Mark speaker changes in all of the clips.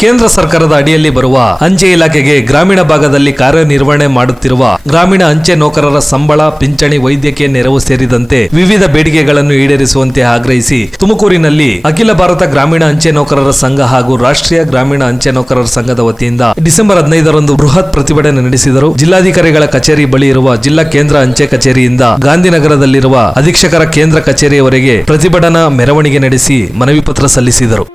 Speaker 1: ಕೇಂದ್ರ ಸರ್ಕಾರದ ಅಡಿಯಲ್ಲಿ ಬರುವ ಅಂಚೆ ಇಲಾಖೆಗೆ ಗ್ರಾಮೀಣ ಭಾಗದಲ್ಲಿ ಕಾರ್ಯನಿರ್ವಹಣೆ ಮಾಡುತ್ತಿರುವ ಗ್ರಾಮೀಣ ಅಂಚೆ ನೌಕರರ ಸಂಬಳ, ಪಿಂಚಣಿ, ವೈದ್ಯಕೀಯ ನೆರವು ಸೇರಿದಂತೆ ವಿವಿಧ ಬೇಡಿಕೆಗಳನ್ನು ಈಡೇರಿಸುವಂತೆ ಆಗ್ರಹಿಸಿ ತುಮಕೂರಿನಲ್ಲಿ ಅಖಿಲ ಭಾರತ ಗ್ರಾಮೀಣ ಅಂಚೆ ನೌಕರರ ಸಂಘ ಹಾಗೂ ರಾಷ್ಟ್ರೀಯ ಗ್ರಾಮೀಣ ಅಂಚೆ ನೌಕರರ ಸಂಘದ ವತಿಯಿಂದ ಡಿಸೆಂಬರ್ ಹದಿನೈದರಂದು ಬೃಹತ್ ಪ್ರತಿಭಟನೆ ನಡೆಸಿದರು. ಜಿಲ್ಲಾಧಿಕಾರಿಗಳ ಕಚೇರಿ ಬಳಿ ಇರುವ ಜಿಲ್ಲಾ ಕೇಂದ್ರ ಅಂಚೆ ಕಚೇರಿಯಿಂದ ಗಾಂಧಿನಗರದಲ್ಲಿರುವ ಅಧೀಕ್ಷಕರ ಕೇಂದ್ರ ಕಚೇರಿಯವರೆಗೆ ಪ್ರತಿಭಟನಾ ಮೆರವಣಿಗೆ ನಡೆಸಿ ಮನವಿ ಪತ್ರ ಸಲ್ಲಿಸಿದರು.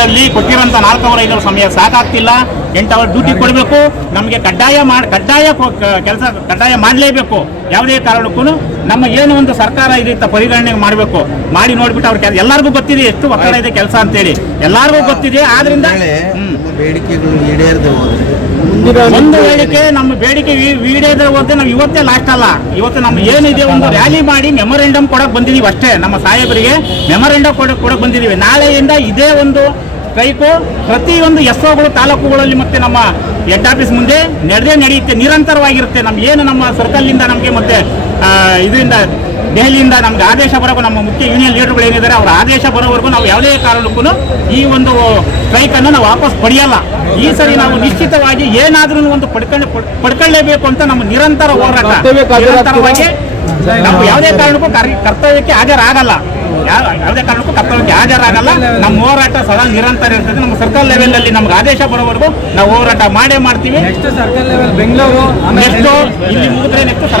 Speaker 2: ಇದರಲ್ಲಿ ಕೊಟ್ಟಿರೋಂಥ ನಾಲ್ಕು ಅವರ್ ಐದು ಸಮಯ ಸಾಕಾಗ್ತಿಲ್ಲ. ಎಂಟು ಅವರ್ ಡ್ಯೂಟಿ ಕೊಡಬೇಕು. ನಮಗೆ ಕಡ್ಡಾಯ ಮಾಡಿ ಕಡ್ಡಾಯ ಕೆಲಸ ಕಡ್ಡಾಯ ಮಾಡಲೇಬೇಕು. ಯಾವುದೇ ಕಾರಣಕ್ಕೂ ನಮ್ಮ ಏನು ಒಂದು ಸರ್ಕಾರ ಇದರಿಂದ ಪರಿಗಣನೆ ಮಾಡಬೇಕು. ಮಾಡಿ ನೋಡ್ಬಿಟ್ಟು ಅವ್ರ ಎಲ್ಲರಿಗೂ ಗೊತ್ತಿದೆ ಎಷ್ಟು ಒತ್ತಡ ಇದೆ ಕೆಲಸ ಅಂತೇಳಿ. ಎಲ್ಲರಿಗೂ ಗೊತ್ತಿದೆ. ಆದ್ರಿಂದ
Speaker 3: ಬೇಡಿಕೆಗಳು ಈಡೇರದೆ
Speaker 2: ಒಂದು ಬೇಡಿಕೆ ನಮ್ಮ ಬೇಡಿಕೆ ಈಡೇದ್ರೆ ಹೋದ್ರೆ ನಾವು ಇವತ್ತೇ ಲಾಸ್ಟ್ ಅಲ್ಲ. ಇವತ್ತು ನಮ್ಮ ಏನಿದೆ ಒಂದು ರ್ಯಾಲಿ ಮಾಡಿ ಮೆಮೊರೆಂಡಮ್ ಕೊಡಕ್ ಬಂದಿದೀವಿ ಅಷ್ಟೇ. ನಮ್ಮ ಸಾಹೇಬರಿಗೆ ಮೆಮೊರೆಂಡಮ್ ಕೊಡಕ್ ಕೊಡಕ್ ಬಂದಿದೀವಿ. ನಾಳೆಯಿಂದ ಇದೇ ಒಂದು ಸ್ಟ್ರೈಕು ಪ್ರತಿಯೊಂದು ಎಸ್ ಒಗಳು ತಾಲೂಕುಗಳಲ್ಲಿ ಮತ್ತೆ ನಮ್ಮ ಹೆಡ್ ಆಫೀಸ್ ಮುಂದೆ ನಡೆದೇ ನಡೆಯುತ್ತೆ ನಿರಂತರವಾಗಿರುತ್ತೆ. ನಮ್ಗೆ ಏನು ನಮ್ಮ ಸರ್ಕಲ್ನಿಂದ ನಮಗೆ ಮತ್ತೆ ಇದರಿಂದ ದೆಹಲಿಯಿಂದ ನಮ್ಗೆ ಆದೇಶ ಬರೋವರೆಗೂ ನಮ್ಮ ಮುಖ್ಯ ಯೂನಿಯನ್ ಲೀಡರ್ಗಳು ಏನಿದ್ದಾರೆ ಅವರ ಆದೇಶ ಬರೋವರೆಗೂ ನಾವು ಯಾವುದೇ ಕಾರಣಕ್ಕೂ ಈ ಒಂದು ಸ್ಟ್ರೈಕ್ ಅನ್ನು ನಾವು ವಾಪಸ್ ಪಡೆಯಲ್ಲ. ಈ ಸರಿ ನಾವು ನಿಶ್ಚಿತವಾಗಿ ಏನಾದ್ರೂ ಒಂದು ಪಡ್ಕೊಂಡು ಪಡ್ಕೊಳ್ಳೇಬೇಕು ಅಂತ ನಮ್ಮ ನಿರಂತರ ಹೋರಾಟ. ನಿರಂತರವಾಗಿ ನಾವು ಯಾವುದೇ ಕಾರಣಕ್ಕೂ ಕರ್ತವ್ಯಕ್ಕೆ ಹಾಜರಾಗಲ್ಲ. ಯಾವುದೇ ಕಾರಣಕ್ಕೂ ಕರ್ತವ್ಯಕ್ಕೆ ಹಾಜರಾಗಲ್ಲ. ನಮ್ಮ ಹೋರಾಟ ಸದಾ ನಿರಂತರ ಇರ್ತದೆ. ನಮ್ಮ ಸರ್ಕಲ್ ಲೆವೆಲ್ ಅಲ್ಲಿ ನಮ್ಗೆ ಆದೇಶ ಬರೋವರೆಗೂ ನಾವು ಹೋರಾಟ ಮಾಡೇ ಮಾಡ್ತೀವಿ.
Speaker 4: Next circle level Bengaluru
Speaker 2: next ಇಲ್ಲಿ ಮುಗಿದ್ರೆ ನೆಕ್ಸ್ಟ್